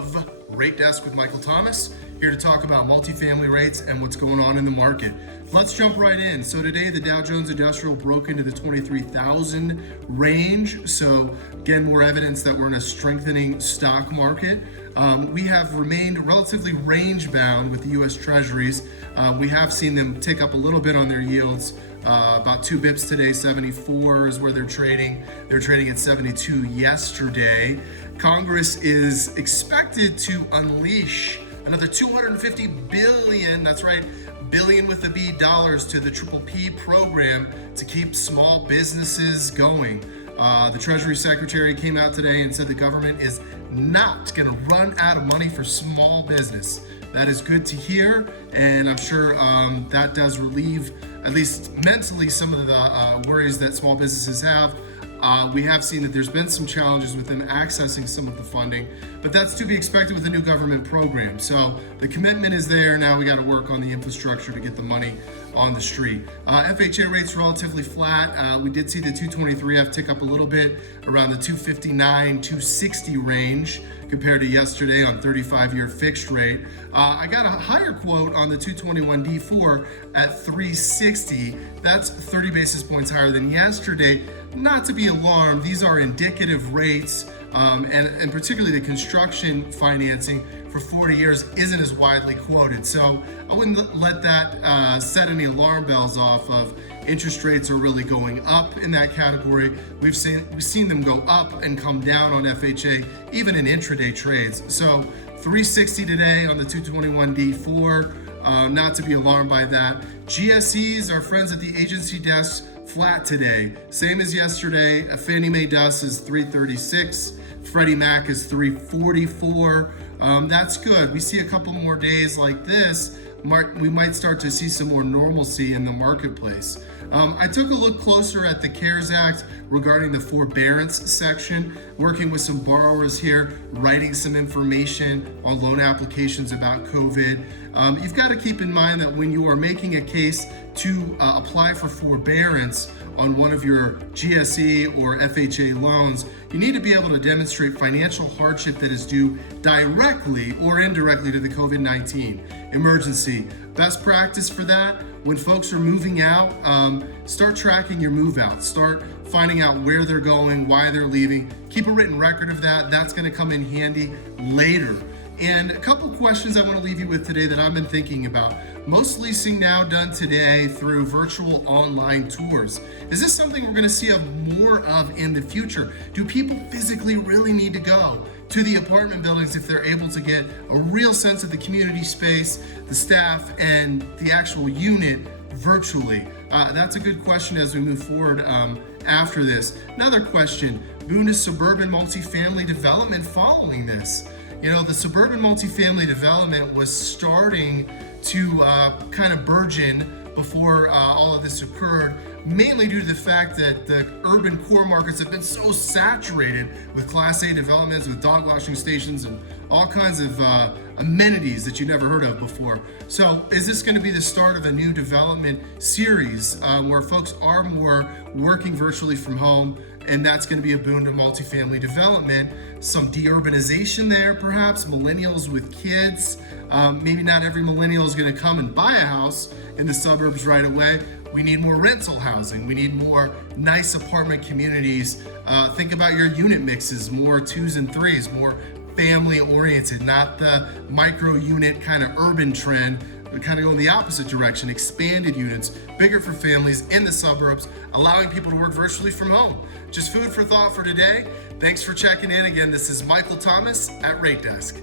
of Rate Desk with Michael Thomas, here to talk about multifamily rates and what's going on in the market. Let's jump right in. So today the Dow Jones Industrial broke into the 23,000 range. So again, more evidence that we're in a strengthening stock market. We have remained relatively range bound with the U.S. Treasuries. We have seen them tick up a little bit on their yields. About 2 bips today, 74 is where they're trading. They're trading at 72 yesterday. Congress is expected to unleash another $250 billion, that's right, billion with a B dollars to the PPP program to keep small businesses going. The Treasury Secretary came out today and said the government is not going to run out of money for small business. That is good to hear, and I'm sure that does relieve, at least mentally, some of the worries that small businesses have. We have seen that there's been some challenges with them accessing some of the funding, but that's to be expected with the new government program. So the commitment is there. Now we got to work on the infrastructure to get the money on the street. FHA rates relatively flat. We did see the 223F tick up a little bit around the 259, 260 range compared to yesterday on 35-year fixed rate. I got a higher quote on the 221D4 at 360. That's 30 basis points higher than yesterday. Not to be alarmed, these are indicative rates, and particularly the construction financing for 40 years isn't as widely quoted. So I wouldn't let that set any alarm bells off of interest rates are really going up in that category. We've seen them go up and come down on FHA, even in intraday trades. So 360 today on the 221D4, not to be alarmed by that. GSEs, our friends at the agency desk, flat today. Same as yesterday. A Fannie Mae DUS is 336. Freddie Mac is 344. That's good. We see a couple more days like this, we might start to see some more normalcy in the marketplace. I took a look closer at the CARES Act regarding the forbearance section, working with some borrowers here, writing some information on loan applications about COVID. You've got to keep in mind that when you are making a case to apply for forbearance on one of your GSE or FHA loans, you need to be able to demonstrate financial hardship that is due directly or indirectly to the COVID-19 emergency. Best practice for that, when folks are moving out, start tracking your move out. Start finding out where they're going, why they're leaving. Keep a written record of that. That's going to come in handy later. And a couple questions I want to leave you with today that I've been thinking about. Most leasing now done today through virtual online tours. Is this something we're going to see more of in the future? Do people physically really need to go to the apartment buildings if they're able to get a real sense of the community space, the staff, and the actual unit virtually? That's a good question as we move forward after this. Another question, Boon is suburban multifamily development following this. You know, the suburban multifamily development was starting to kind of burgeon before all of this occurred, mainly due to the fact that the urban core markets have been so saturated with Class A developments, with dog washing stations and all kinds of amenities that you never heard of before. So is this going to be the start of a new development series where folks are more working virtually from home, and that's going to be a boon to multifamily development? Some de-urbanization there, perhaps, millennials with kids. Maybe not every millennial is going to come and buy a house in the suburbs right away. We need more rental housing. We need more nice apartment communities. Think about your unit mixes, more 2s and 3s, more family oriented, not the micro unit kind of urban trend. We kind of go in the opposite direction, expanded units, bigger for families in the suburbs, allowing people to work virtually from home. Just food for thought for today. Thanks for checking in. Again, this is Michael Thomas at Rate Desk.